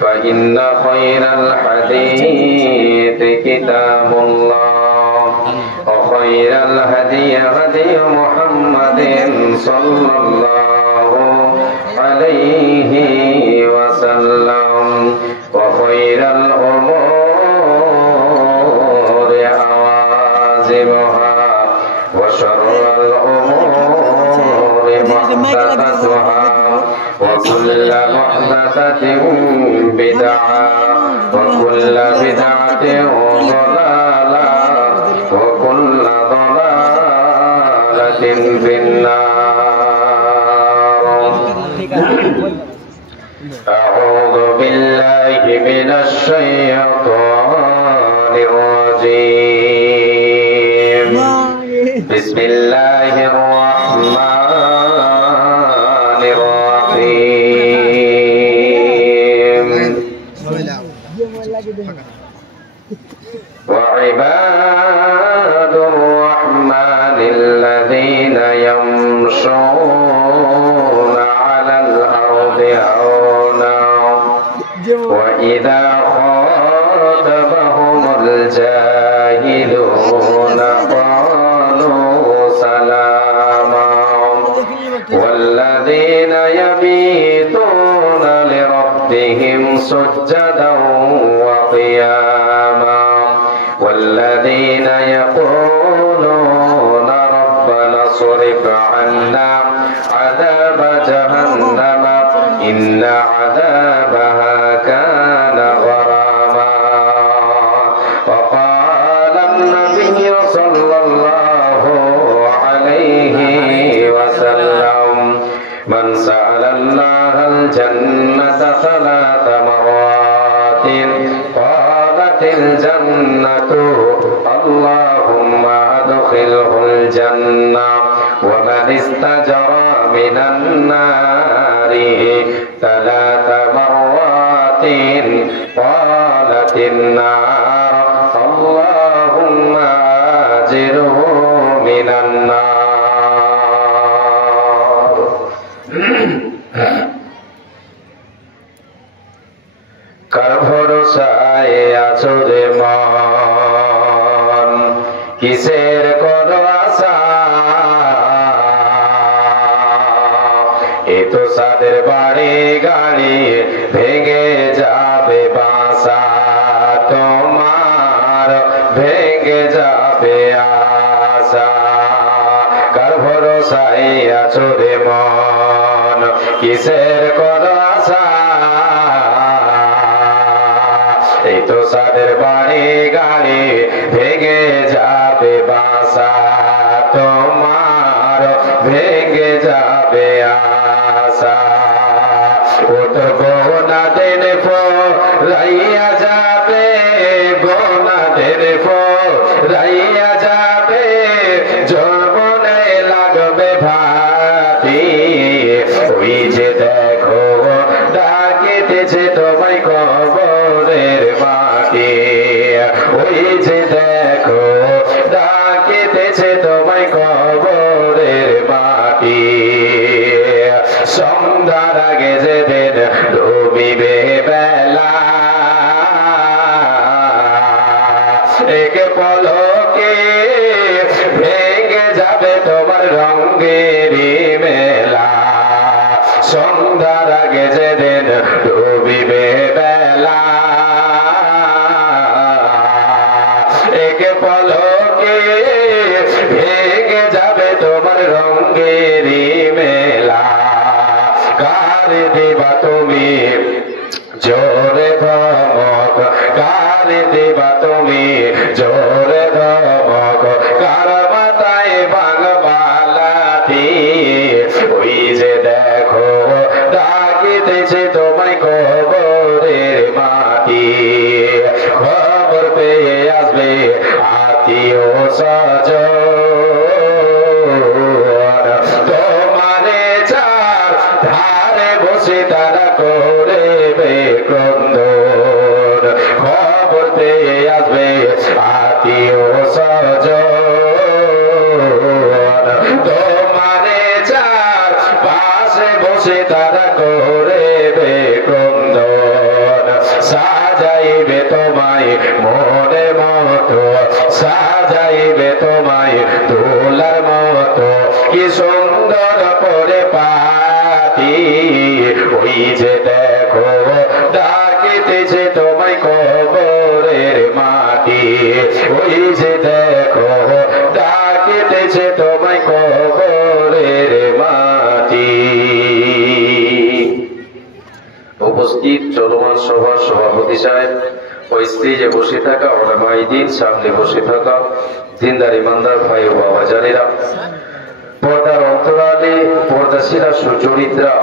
فإن خير الحديث كتاب الله وخير الهدي هدي محمد صلى الله عليه وسلم وخير الأمور عوازمها وشر الأمور محدثاتها وكل محدثة بدعة وكل بدعة ضلالة وكل ضلالة في النار. أعوذ بالله من الشيطان الرجيم. بسم الله الرحمن الرحيم. وعباد الرحمن الذين يمشون على الأرض هونا وإذا خاطبهم الجاهلون قالوا سلاما والذين يبيتون لربهم سجدا وقياما والذين يقولون ربنا اصرف عنا عذاب جهنم إن عذابها كان غراما. وقال النبي صلى الله عليه وسلم من سأل الله الجنة 3 مرات قالت الجنة اللهم أدخله الجنة ومن استجر من النار 3 مرات قالت النار اللهم أجره من النار. কার ভরসায় আছো রে মন কিসের করো আশা এ তো সাদের বাড়ি গাড়ি ভেঙে যাবে বাসা তোমার ভেঙে যাবে আশা। কার ভরসায় আছো রে মন কিসের করো আশা এই তো সাদের বাড়ি গাড়ি ভেঙে যাবে বাসা তোমার ভেঙে যাবে আশা। ও তো গোনাদের রাইয়া যাবে গোনাদের রাইয়া যাবে যৌবনে লাগবে ভাতি ওই যে দেখো ডাকিতেছে তোমায় কবরের মাটি ওই যে দেখো ডাকিতেছে তোমায় কবরের মাটি। সন্ধ্যার আগে যেদিন ডুবিবে বেলা এক পলকে ভেঙে যাবে তোমার রঙেরই মেলা। সন্ধ্যার আগে যেদিন ডুবিবে বেলা এক পলকে ভেঙে যাবে তোমার রঙেরই মেলা। কার দিবা তুমি জোরে ধমক কার দিবা তুমি জোরে ধমক কার মাথায় বাংবালাতি দোলার মতো কি সুন্দর করে পাটি, ওই যে দেখো ডাকিতেছে তোমায় কবরের মাটি, ওই যে দেখো ডাকিতেছে তোমায় কবরের মাটি। উপস্থিত চলমান সভার সভাপতি সাহেব, ওই স্টেজে বসে থাকা ওলামায়ে দ্বীন, সামনে বসে থাকা দিনদার ইমানদার ভাই ও বাবা জানেরা, পর্দার অন্তরালে পর্দাশীলা সুচরিত্রা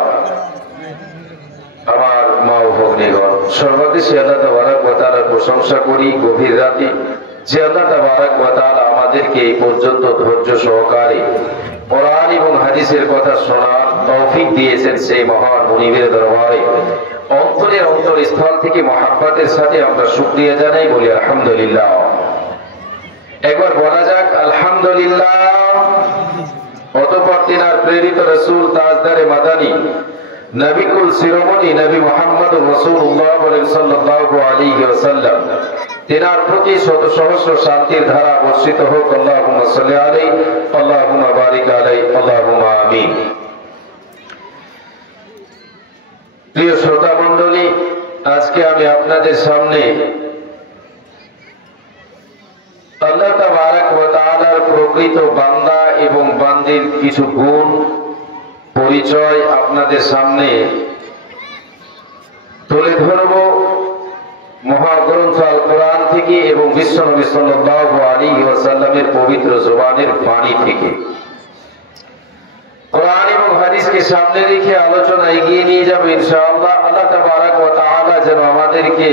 আমার মা ও ভগ্নীগণ, সর্বদেশে আল্লাহ তাবারক ওয়া তাআলার প্রশংসা করি গভীর রাতে যে আল্লাহ তাবারক ওয়া তাআলা আমাদেরকে এই পর্যন্ত ধৈর্য সহকারে কোরআন এবং হাদিসের কথা শোনার তৌফিক দিয়েছেন। সেই মহান মুনিবের দরবারে অন্তরের অন্তরস্থল থেকে মহাব্বতের সাথে আমরা শুকরিয়া জানাই, বলি আলহামদুলিল্লাহ। একবার বলা যাক আলহামদুলিল্লাহ। অতঃপর তিনার প্রেরিত রাসূল তাজদারে মাদানী নবিকুল শিরোমণি নবী মুহাম্মদ রাসূলুল্লাহ সাল্লাল্লাহু আলাইহি ওয়াসাল্লাম তিনার প্রতি শত সহস্র শান্তির ধারা বর্ষিত হোক। আল্লাহুম্মা সাল্লি আলাইহি আল্লাহুম্মা বারিক আলাইহি আল্লাহুম্মা আমিন। প্রিয় শ্রোতা মণ্ডলী, আজকে আমি আপনাদের সামনে আল্লাহ তাবারক ওয়া তাআলার প্রকৃত বান্দা এবং বান্দির কিছু গুণ পরিচয় আপনাদের সামনে তুলে ধরব মহাগ্রন্থ আল কোরআন থেকে এবং বিশ্বনবী সাল্লাল্লাহু আলাইহি ওয়াসাল্লামের পবিত্র জবানের বাণী থেকে। কোরআন এবং হাদিসকে সামনে রেখে আলোচনা এগিয়ে নিয়ে যাবে ইনশাআল্লাহ। আল্লাহ তাবারক ওয়া তাআলা যেন আমাদেরকে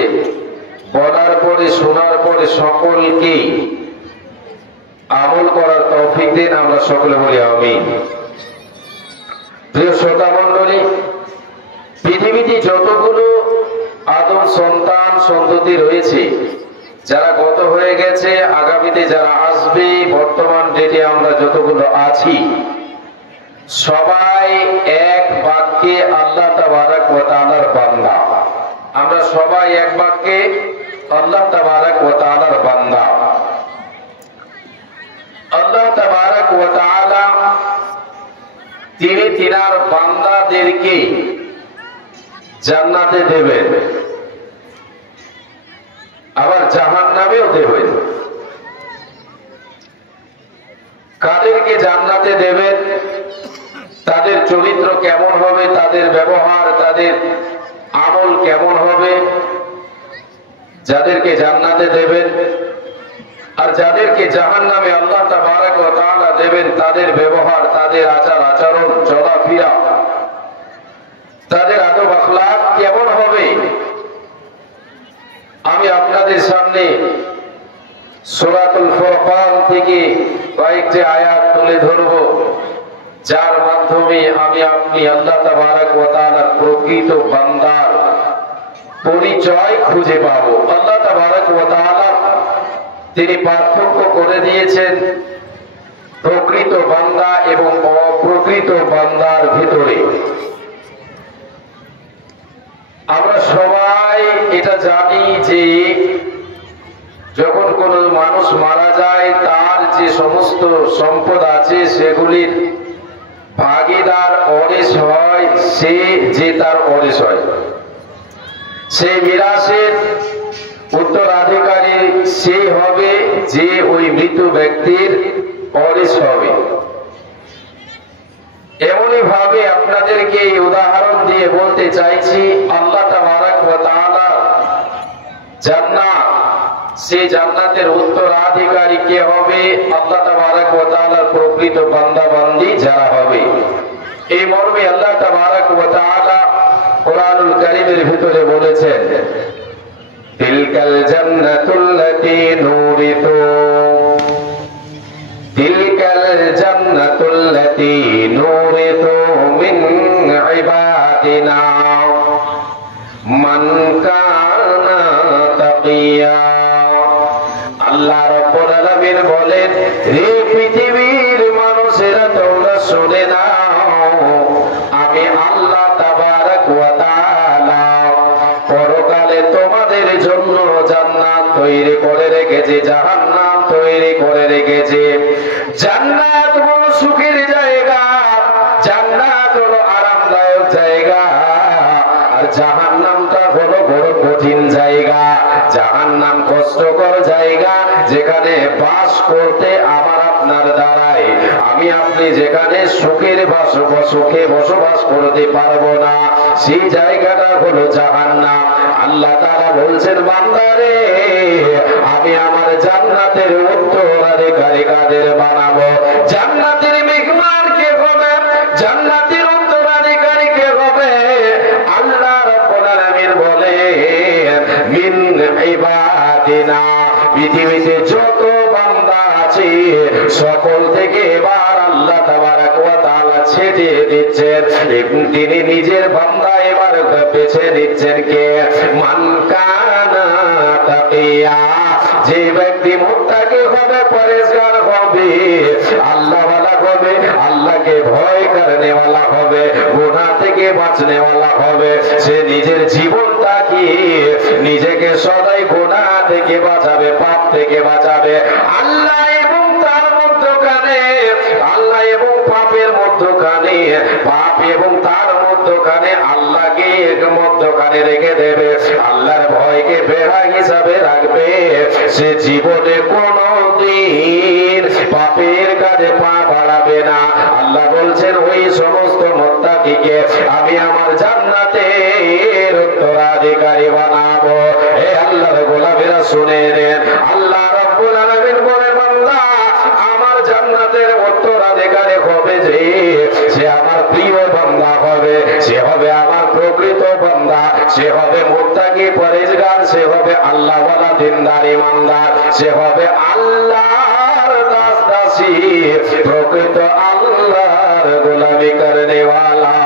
বলার পরে শোনার পরে সকলকে আমল করার তৌফিক দেন, আমরা সকলে বলি আমিন। প্রিয় শ্রোতা মণ্ডলী, পৃথিবীতে যতগুলো আদম সন্তান সন্ততি রয়েছে, যারা গত হয়ে গেছে, আগামীতে যারা আসবে, বর্তমান ডেটে আমরা যতগুলো আছি, সবাই এক বাক্যে আল্লাহ তাবারক ওয়া তাআলার বান্দা। আমরা সবাই এক বাক্যে আল্লাহ তাবারক ওয়া তাআলার বান্দা। আল্লাহ তাবারক ওয়া তাআলা তিনি তিনার বান্দাদেরকে জান্নাতে দেবেন, আবার জাহান্নামেও দেবেন। কাদেরকে জান্নাতে দেবেন, তাদের চরিত্র কেমন হবে, তাদের ব্যবহার, তাদের আমল কেমন হবে, যাদেরকে জান্নাতে দেবেন। আর যাদেরকে জাহান্নামে আল্লাহ তাবারক ওয়া তাআলা দেবেন, তাদের ব্যবহার, তাদের আচার আচরণ, চলাফেরা, তাদের আদব আখলাক কেমন হবে, আমি আপনাদের সামনে সূরাতুল ফুরকান থেকে কয়েকটি আয়াত তুলে ধরব, যার মাধ্যমে আমি আপনি আল্লাহ তাবারক ওয়া তাআলার প্রকৃত বান্দার পরিচয় খুঁজে পাব। আল্লাহ তাবারক ওয়া তাআলা তিনি পার্থক্য করে দিয়েছেন প্রকৃত বান্দা এবং অপ্রকৃত বান্দার ভিতরে। আমরা সবাই এটা জানি যে যখন কোন মানুষ মারা যায়, তার যে সমস্ত সম্পদ আছে সেগুলির ভাগীদার ওয়ারিস হয়, সে যে তার ওয়ারিস হয়, সেই মিরাসের উত্তরাধিকারী সেই হবে যে ওই মৃত ব্যক্তির ওয়ারিস হবে। এমনই ভাবে আপনাদেরকে এই উদাহরণ দিয়ে বলতে চাইছি, আল্লাহ তাবারক ওয়া তাআলা জান্নাত, সেই জান্নাতের উত্তরাধিকারী কে হবে? আল্লাহ তাবারক ওয়া তাআলার প্রকৃত বান্দা বান্দি যারা হবে। এই মর্মে আল্লাহ তাবারক ওয়া তাআলা কোরআনুল কারীমের ভিতরে বলেছেন, তিলকাল জান্নাতুল্লাতী নুরিতু, তিলকাল জান্নাতুল্লাতী নুরিতু মিন ইবাদিনা মান কানা তাকিয়া। আল্লাহ রাব্বুল আলামিন বলেন, হে পৃথিবীর মানুষেরা তোমরা শুনে নাও, আমি আল্লাহ তাবারক ওয়া তাআলা পরকালে তোমাদের জন্য জান্নাত তৈরি করে রেখেছি, জাহান্নাম তৈরি করে রেখেছে। জান্নাত হলো সুখের জায়গা, জান্নাত হলো আরামদায়ক জায়গা, আর জাহান্নামটা হলো বড় কঠিন জায়গা। জাহান্নাম কষ্টকর জায়গা, যেখানে বাস করতে আমার আপনার দ্বারাই আমি আপনি যেখানে সুখে বসবাস করতে পারবো না, সেই জায়গাটা হলো জাহান্নাম। আল্লাহ তাআলা বলছেন, বান্দারে আমি আমার জান্নাতের উত্তরাধিকারী কাদের বানাবো? জান্নাতের মেহমান কে হবে? জান্নাতের উত্তরাধিকারী কে হবে? আল্লাহ রাব্বুল আলামিন বলেন, মিন ইবাদিনা, পৃথিবীতে যত বান্দা আছে সকল থেকে এবার আল্লাহ তাবারক ওয়া তাআলা ছেড়ে দিচ্ছেন। তিনি নিজের বান্দা এবার বেছে নিচ্ছেন কে? মান কানা তাকিয়া, যে ব্যক্তি মুত্তাকি হবে, পরেজগার হবে, আল্লাহওয়ালা হবে, আল্লাহকে ভয় করনে ওয়ালা হবে, গুনাহ থেকে বাঁচনে ওয়ালা হবে, সে নিজের জীবনটাকে নিজেকে সদাই গুনাহ থেকে বাঁচাবে, পাপ থেকে বাঁচাবে। আল্লাহ এবং তার মধ্যখানে, আল্লাহ এবং পাপের মধ্যখানে, পাপ এবং তার মধ্যখানে আল্লাহকে এক মধ্যখানে রেখে দেবে, আল্লাহর ভয়কে বেড়া হিসাবে রাখবে, সে জীবনে কোনদিন পাপের কাজে পা বাড়াবে না। আল্লাহ বলছেন, ওই সমস্ত মুত্তাকিকে আমি আমার জান্নাতের উত্তরাধিকারী বানাবো। হে আল্লাহর গোলামেরা শুনে নেন, আল্লাহ রাব্বুল আলামিন বলে, বান্দা আমার জান্নাতের উত্তরাধিকারী হবে যে, সে আমার প্রিয় বান্দা হবে, সে হবে আমার প্রকৃত বান্দা, সে হবে মুত্তাকি পরেজগার, সে হবে আল্লাহওয়ালা দিনদার ইমানদার, সে হবে আল্লাহর দাস দাসী, প্রকৃত আল্লাহর গোলামি করনে ওয়ালা।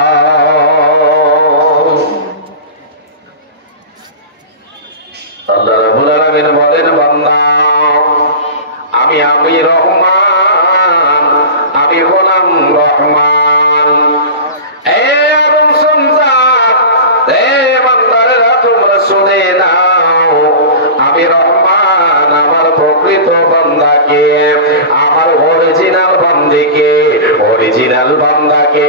আল্লাহ রাব্বুল আলামিন বলেন, বান্দা আমি রহমান, আমি হলাম রহমান। এবং সন্তান, বান্দারেরা তোমরা শুনে নাও, আমি রহমান, আমার প্রকৃত বান্দাকে, আমার অরিজিনাল বান্দিকে, অরিজিনাল বান্দাকে,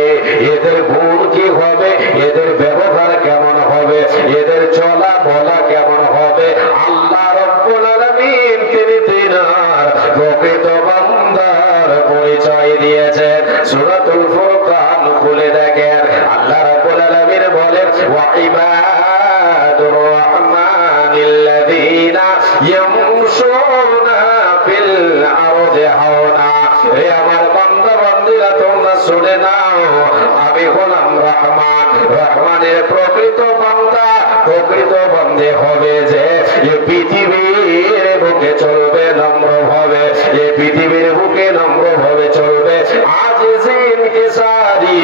এদের গুণ কি হবে, এদের ব্যবহার কেমন হবে, এদের চলা বলা কেমন হবে, আল্লাহ রাব্বুল আলামিন তিনি তিনার প্রকৃত বান্দার পরিচয় দিয়েছেন। সূরাতুল ফুরকান খুলে দেখেন, আল্লাহ রাব্বুল আলামিন বলেন, ওয়া ইবাদুর রাহমানিল্লাযীনা ইয়ামশুনা ফিল আরদি হাওনা। হে আমার বান্দা বান্দীরা, তোমরা শুনে নাও, আমি হলাম রহমান। রহমানের প্রকৃত বান্দা, প্রকৃত বান্দে হবে যে এই পৃথিবীর বুকে চলবে নম্র ভাবে, এই পৃথিবীর বুকে নম্র ভাবে চলবে। আজ জিনকে সারি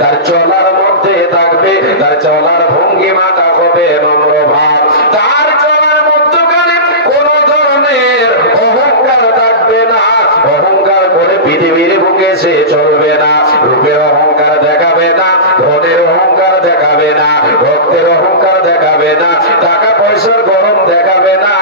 তার চলার মধ্যে থাকবে, তার চলার ভঙ্গিমাটা হবে নম্র ভাব, তার চলার মধ্যখানে কোন ধরনের অহংকার থাকবে না, অহংকার করে পৃথিবীর বুকে সে চলবে না, রূপের অহংকার দেখাবে না, ধনের অহংকার দেখাবে না, ভক্তের অহংকার দেখাবে না, টাকা পয়সার গরম দেখাবে না।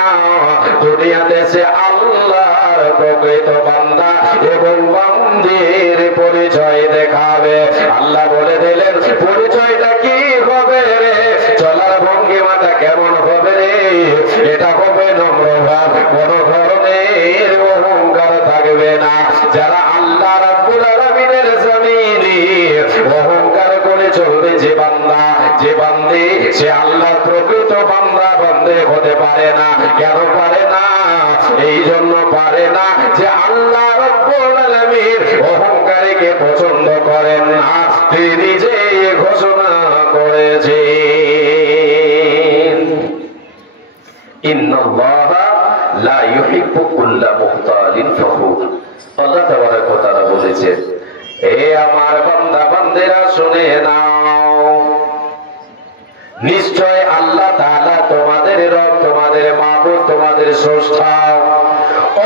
দুনিয়াতে সে আল্লাহর প্রকৃত বান্দা এবং বান্দির পরিচয় দেখাবে। আল্লাহ বলে দিলেন, পরিচয়টা কি হবে রে, চলার ভঙ্গিমাটা কেমন হবে রে, এটা হবে নম্রভাব, কোন ধরনের অহংকার থাকবে না। যারা আল্লাহ রাব্বুল আলামিনের জমিনে অহংকার করে চলবে যে বান্দা, যে বান্দে, সে আল্লাহর প্রকৃত বান্দা বান্দে হতে পারে না। কেন পারে না? এই জন্য পারে না যে আল্লাহ রাব্বুল আলামিন অহংকারীকে পছন্দ করেন না, তিনি নিজে ঘোষণা করেছেন, ইন্নাল্লাহা লা ইউহিব্বু কুল্লা মুখতালিন ফখুর। আল্লাহ তাবারক ওয়া তাআলা বলেছেন, হে আমার বান্দা বান্দেরা শুনে নাও, নিশ্চয় আল্লাহ তাআলা তোমাদের রব, তোমাদের মাবুদ, তোমাদের স্রষ্টা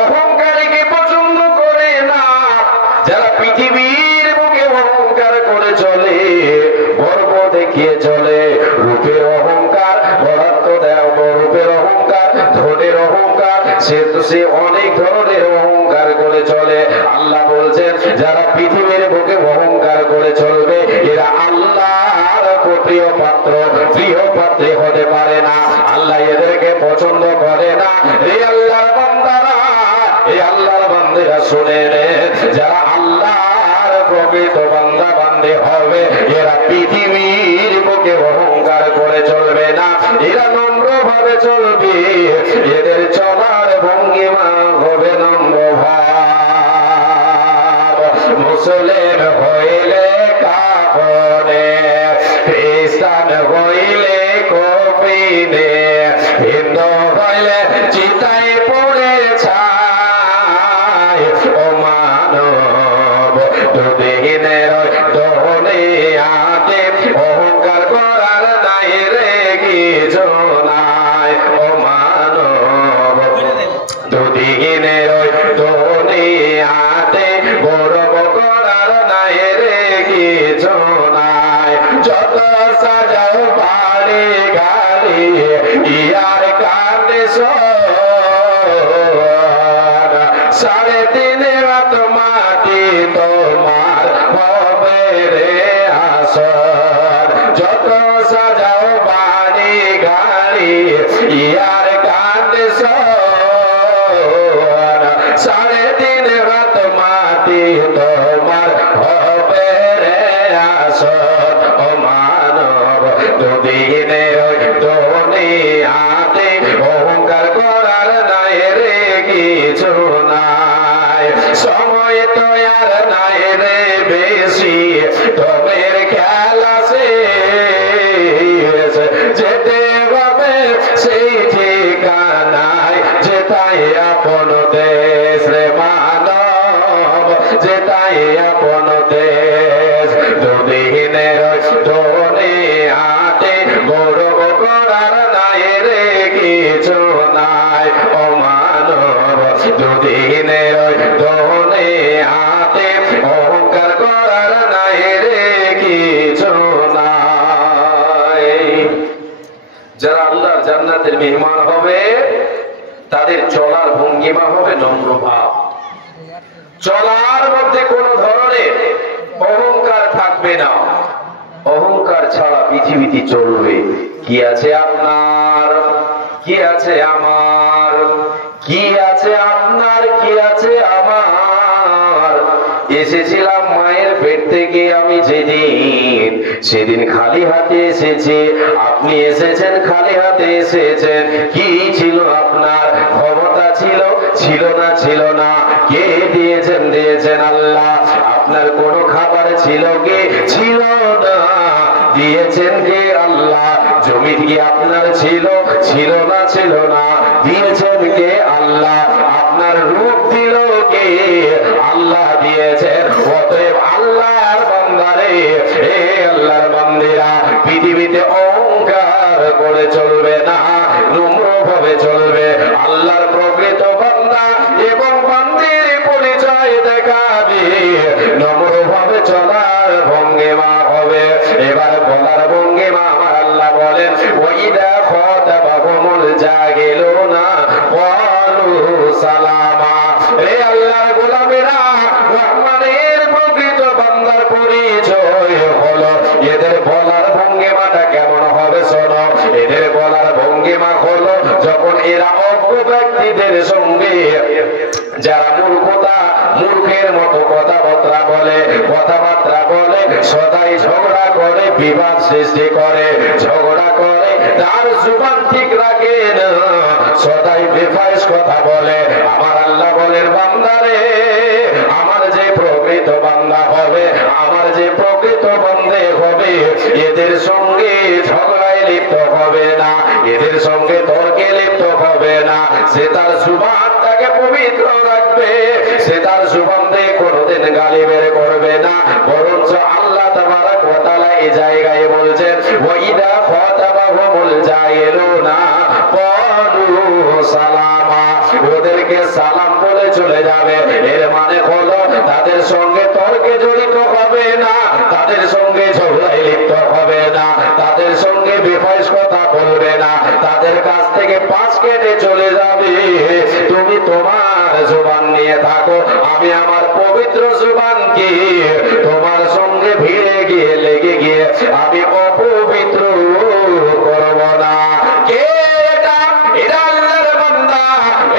অহংকারীকে পছন্দ করে না। যারা পৃথিবীর বুকে অহংকার করে চলে, গর্ব দেখিয়ে চলে, রূপের অহংকার, বরাত্ম দেয়, রূপের অহংকার, ধনের অহংকার, সে অনেক ধরনের অহংকার করে চলে। আল্লাহ বলছেন যারা পৃথিবীর বুকে অহংকার করে চলবে এরা আল্লাহর প্রিয় পাত্রী হতে পারে না। আল্লাহ এদেরকে পছন্দ করে না। এই আল্লাহর বান্দারা, এই আল্লাহর বান্দিরা শুনে নেন, যারা আল্লাহর প্রকৃত বান্দা বান্দী হবে এরা পৃথিবীর বুকে অহংকার করে চলবে না, এরা নম্র ভাবে চলবে। এদের চলার ভঙ্গিমা হবে নম্র ভাব। মুসলিম হইলে কাফনে, খ্রিস্টান হইলে কফিনে, হিন্দু হইলে চিতায় পড়ে ছাই। ও মানব দুদিনের দুনিয়াতে অহংকার করার নাই রে কিছু নাই। ও মানব দুদিনের দুনিয়াতে গৌরব করার নাই রে কিছু নাই। যত সাজাও বাড়ি গাড়ি ইয়ার কাটে সাড়ে তিনে রাত মাটি তোমার হবে রে আসর। যত সাজাও বাড়ি গাড়ি ইয়ার কাটে সাড়ে তিনে রাত মাটি তোমার হবে রে আসর। ও মানব দুদিনের দুনিয়াতে অহংকার করার নাই রে কিছু নাই। সময় তো আর নাই রে বেশি, তোমার খেলা শেষ। যেতে হবে সেই ঠিকানায় যেটাই আপন দেশ রে মানব, যেটাই আপন দেশ। দুদিনের দুনিয়াতে গৌরব করার নাই রে কিছু নাই। ও মানব দুদিনের দুনিয়াতে অহংকার করার নাই রে কিছু নাই। যারা আল্লাহর জান্নাতের মেহমান হবে তাদের চলার ভঙ্গিমা হবে নম্র ভাব। চলার মধ্যে কোন ধরনের অহংকার থাকবে না। অহংকার ছাড়া পৃথিবীতে চলবে। কি আছে আপনার, কি আছে আমার, কি আছে আপনার, কি আছে আমার। এসেছিলাম মায়ের পেট থেকে আমি যেদিন, সেদিন খালি হাতে এসেছি। আপনি এসেছেন খালি হাতে এসেছেন। কি ছিল আপনার? ক্ষমতা ছিল, ছিল না, ছিল না। কে দিয়েছেন? দিয়েছেন আল্লাহ। আপনার কোন খাবার ছিল কি? ছিল না। দিয়েছেন কে? আল্লাহ। জমি কি আপনার ছিল? ছিল না, ছিল না। দিয়েছেন কে? আল্লাহ। আপনার রূপ দিল কে? আল্লাহ দিয়েছেন। অতএব আল্লাহর বান্দারে, হে আল্লাহর বান্দিরা, পৃথিবীতে অহংকার করে চলবে না, নম্র ভাবে চলবে। আল্লাহর প্রকৃত বান্দা এবং বান্দির পরিচয় দেখাবে, নম্র ভাবে চলার ভঙ্গিমা হবে। এবার বলার ভঙ্গিমা আমার আল্লাহ বলেন, ওয়াইদা খাতাবাহুমুল জাহিলুনা ক্বালু সালামা। হে আল্লাহর গোলামেরা, রহমানের প্রকৃত বান্দার পরিচয় হলো, এদের বলার ভঙ্গিমাটা কেমন হবে শোনো। এদের বলার ভঙ্গিমা হলো যখন এরা অজ্ঞ ব্যক্তিদের সঙ্গে, যারা মূর্খের মতো কথাবার্তা বলে, সদাই ঝগড়া করে, বিবাদ সৃষ্টি করে, ঝগড়া করে, তার জুবান ঠিক রাখে না, সদাই বেফাইস কথা বলে। আমার আল্লাহ বলেন, বান্দারে, আমার যে প্রকৃত বান্দা হবে, আমার যে প্রকৃত বান্দে হবে, এদের সঙ্গে ঝগড়ায় লিপ্ত হবে না, এদের সঙ্গে তর্কে লিপ্ত হবে না। সে তার জুবানটাকে পবিত্র রাখবে, সে তার জুবান দিয়ে কোনোদিন গালি বের করবে না। বরঞ্চ আল্লাহ তাবারক ওয়া তাআলা এই জায়গায় বলছেন, ওয়াইদা খাতাবাহুমুল জাহিলুনা ক্বালু সালামা। ওদেরকে সালাম বলে চলে যাবে। এর মানে হলো তাদের সঙ্গে তর্কে জড়িত হবে না, তাদের সঙ্গে ঝগড়ায় লিপ্ত হবে না, তাদের সঙ্গে বেফাইস কথা বলবে না, তাদের কাছ থেকে পাশ কেটে চলে যাবে। তুমি তোমার জবান নিয়ে থাকো, আমি আমার পবিত্র জবানকে তোমার সঙ্গে ভিড়ে গিয়ে লেগে গিয়ে আমি অপবিত্র করব না। কে এটা? এটা আল্লাহর বান্দা,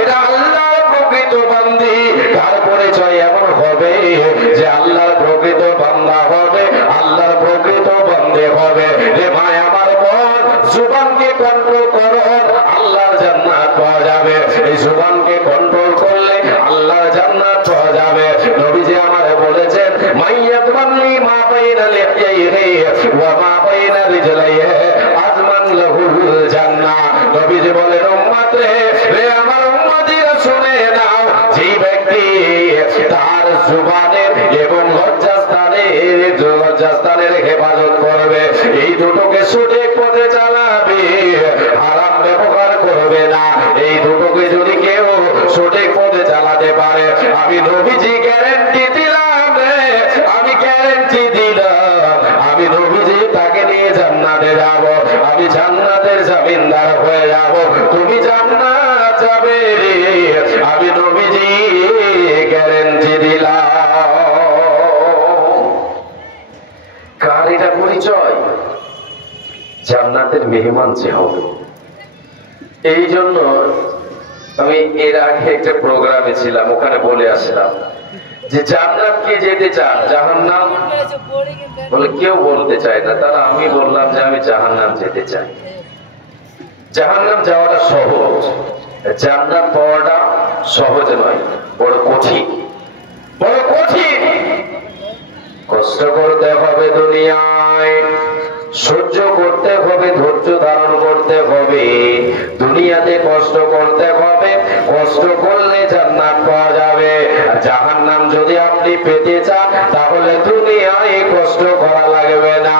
এটা আল্লাহর প্রকৃত বান্দি। কার পরিচয় এমন হবে যে আল্লাহর প্রকৃত বান্দা হবে, আল্লাহর প্রকৃত বান্দে হবে? রে ভাই আমার বোন, জুবানকে কন্ট্রোল করো, আল্লাহর জান্নাত পাওয়া যাবে। এই জুবানকে কন্ট্রোল করলে আল্লাহর জান্নাত পাওয়া যাবে। নবীজি আমারে বলেছেন, মাইয়াতমানলি মা বাইনা লিহইহি ওয়া মা বাইনা রিজলাইহি আজমান লাহুল জান্নাহ। নবীজি বলেন, উম্মত রে আমার উম্মতিরা শুনে নাও, যে ব্যক্তি তার জুবানের এবং লজ্জাস্থানের হেফাজত করবে, এই দুটোকে সঠিক পথে চালাবে, হারাম ব্যবহার করবে না, এই দুটোকে যদি কেউ সঠিক পথে চালাতে পারে, আমি নবীজি গ্যারান্টি দিলাম, আমি গ্যারান্টি দিলাম, আমি নবীজি তাকে নিয়ে জান্নাতে যাব, আমি জান্নাতের জামিনদার হয়ে যাব। তুমি জান্নাত যাবে, আমি নবীজি গ্যারান্টি দিলাম। কার এটা পরিচয়? জান্নাতের মেহমান যে হবে। এই জন্য আমি এর আগে একটা প্রোগ্রামে ছিলাম, ওখানে বলে আসলাম যে জান্নাত কে যেতে চান, জাহান্নাম বলে কেউ বলতে চায় না। তারা আমি বললাম যে আমি জাহান্নাম যেতে চাই। জাহান্নাম যাওয়াটা সহজ, জান্নাত পাওয়াটা সহজ নয়, বড় কঠিন, বড় কঠিন। কষ্ট করতে হবে দুনিয়ায়, সহ্য করতে হবে, ধৈর্য ধারণ করতে হবে, দুনিয়াতে কষ্ট করতে হবে। কষ্ট করলে জান্নাত পাওয়া যাবে। জাহান্নাম যদি আপনি পেতে চান, তাহলে দুনিয়ায় কষ্ট করা লাগবে না।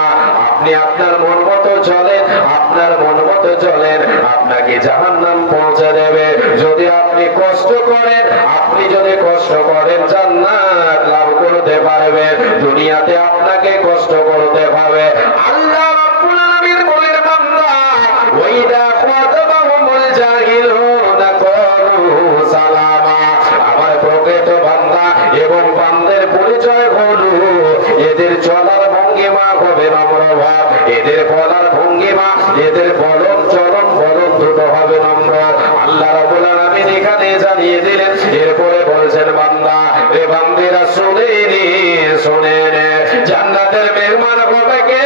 আপনি আপনার মন মতো চলেন, আপনার মন মতো চলেন, আপনাকে জাহান্নাম পৌঁছে দেবে। যদি আপনি কষ্ট করেন, আপনি যদি কষ্ট করেন, জান্নাত লাভ করতে পারবেন। দুনিয়াতে আপনাকে কষ্ট করতে হবে। আল্লাহ রাব্বুল আলামিন বলেন, বান্দা ওয়াইদা খাতাবাহুমুল জাহিলুনা ক্বালু সালামা। আমার প্রকৃত বান্দা এবং বান্দের পরিচয় হলো এদের চলার ভঙ্গিমা হবে নম্রভাব, এদের বলার ভঙ্গিমা, এদের বলন চলন বলন দুটো হবে নম্র। আল্লাহ রাব্বুল আলামিন এখানে জানিয়ে দিলেন। এরপরে বলছেন, বান্দা রে বান্দিরা শুনে নে, শুনে নে, জান্নাতের মেহমান হবে কে?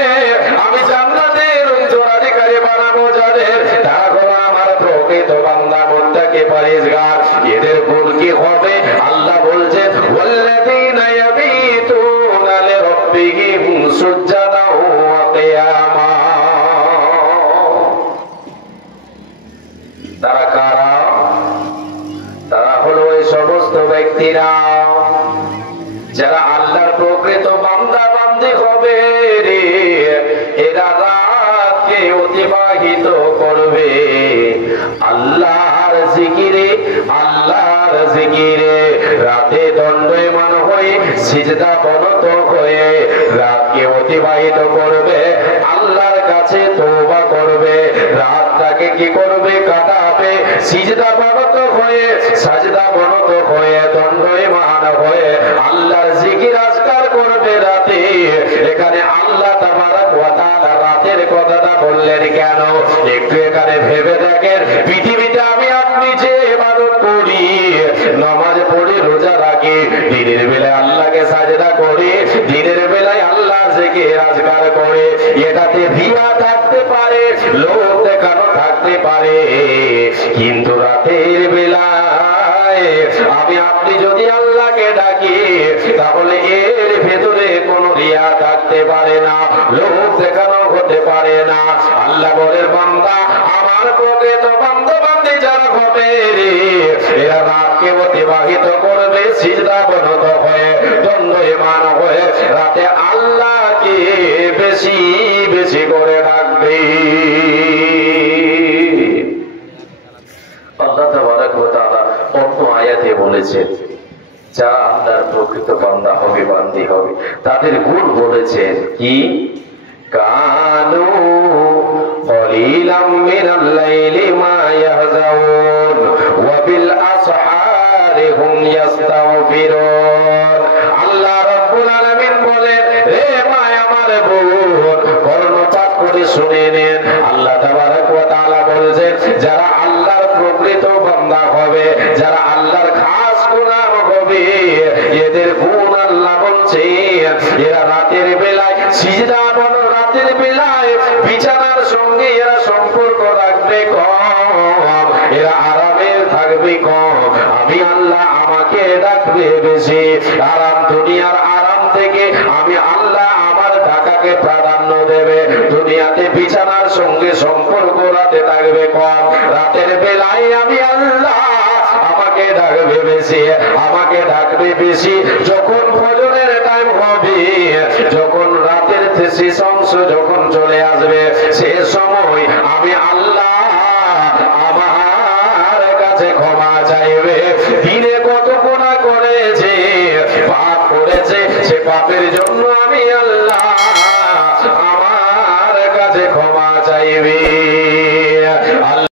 আমি জান্নাতের উত্তরাধিকারী বানাবো যাদের, তারা হলো আমার প্রকৃত বান্দা, মুত্তাকি, পরহেজগার। এদের গুণ কি হবে? আল্লাহ বলছেন, ওয়াল্লাযীনা ইয়াবিতুনা লিরাব্বিহিম সুজদান ওয়া কিয়ামা। তারা কারা? তারা হলো ওই সমস্ত ব্যক্তিরা যারা আল্লাহর প্রকৃত বান্দা বান্দি হবে রে। এরা রাতকে অতিবাহিত করবে আল্লাহর জিকিরে, আল্লাহর জিকিরে। রাতে দণ্ডায়মান হয়ে, সিজদা বনত হয়ে রাতকে অতিবাহিত করবে, আল্লাহর কাছে তওবা করবে। রাতটাকে কি করবে? কাটাবে সিজদা বনত হয়ে, সাজদা বনত হয়ে, দণ্ডায়মান হয়ে আল্লাহর জিকির আজকার করবে রাতে। এখানে আল্লাহ তাবারক ওয়া তাআলা রাতের কথাটা বললেন কেন? একটু এখানে ভেবে দেখেন। পৃথিবীতে আমি আপনি যে ইবাদত করি, নামাজ পড়ি, রোজা রাখি, দিনের বেলায় আল্লাহকে সাজদা করি, দিনের বেলায় আল্লাহ জিকির আজকার করে, এটাতে রিয়া থাকতে পারে, লোক দেখানো থাকতে পারে, কিন্তু রাতের বেলায় আমি আপনি যদি আল্লাহকে ডাকি, তাহলে এর ভেতরে কোনো রিয়া থাকতে পারে না, লোক দেখানো হতে পারে না। আল্লাহ বলেন, বান্দা আমার প্রকৃত বান্দা বান্দি যারা হবে রে, এরা রাতকে অতিবাহিত করবে সিজদা বনত হয়ে, দণ্ডায়মান হয়ে, রাতে আল্লাহকে বেশি বেশি করে ডাকবে। আল্লাহ তাবারক ওয়া তাআলা অন্য আয়াতে বলেছেন, যারা আল্লাহর প্রকৃত বান্দা হবে, বান্দি হবে, তাদের গুণ বলেছেন কি? কানু কলিলাম মিনাল লাইলি মা ইয়াহজাউন ওয়া বিল আসহারি হুম ইস্তাগফিরুন। আল্লাহ রাব্বুল আলামিন বলেন, হে মা আমার বোন, কর্ণপাত করে শুনে নেন। আল্লাহ তাবারক ওয়া তাআলা বলেন, যারা আল্লাহর প্রকৃত বান্দা হবে, যারা আল্লাহর খাস গোলাম হবে, এদের গুণ আল্লাহ বলছেন, এরা রাতের বেলায় সিজদা বলো, রাতের বেলায় বিছানার সঙ্গে এরা সম্পর্ক রাখবে কম, এরা আরামে থাকবে কম, আমি আল্লাহ আমাকে ডাকবে বেশি। আরাম দুনিয়ার আরাম থেকে আমি আল্লাহ আমার ডাকাকে প্রাধান্য দেবে। দুনিয়াতে বিছানার সঙ্গে সম্পর্ক রাতে থাকবে কম, রাতের বেলায় আমি আল্লাহ আমাকে ডাকবে বেশি, আমাকে ডাকবে বেশি। যখন ফজরের টাইম হবে, যখন রাতের শেষ অংশ যখন চলে আসবে, সে সময় আমি আল্লাহ আমার কাছে ক্ষমা চাইবে। দিনে কত গুনাহ করেছে, পাপ করেছে, সে পাপের জন্য আমি আল্লাহ